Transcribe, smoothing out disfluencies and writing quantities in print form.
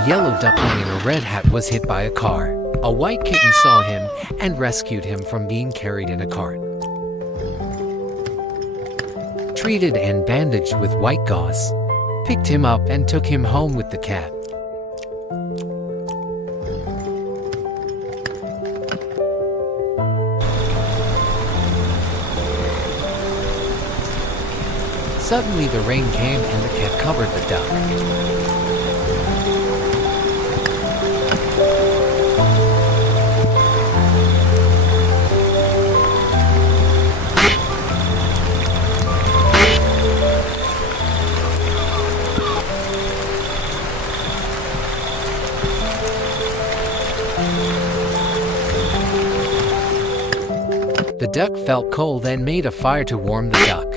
A yellow duckling in a red hat was hit by a car. A white kitten saw him and rescued him from being carried in a cart. Treated and bandaged with white gauze. Picked him up and took him home with the cat. Suddenly the rain came and the cat covered the duck. The duck felt cold and made a fire to warm the duck.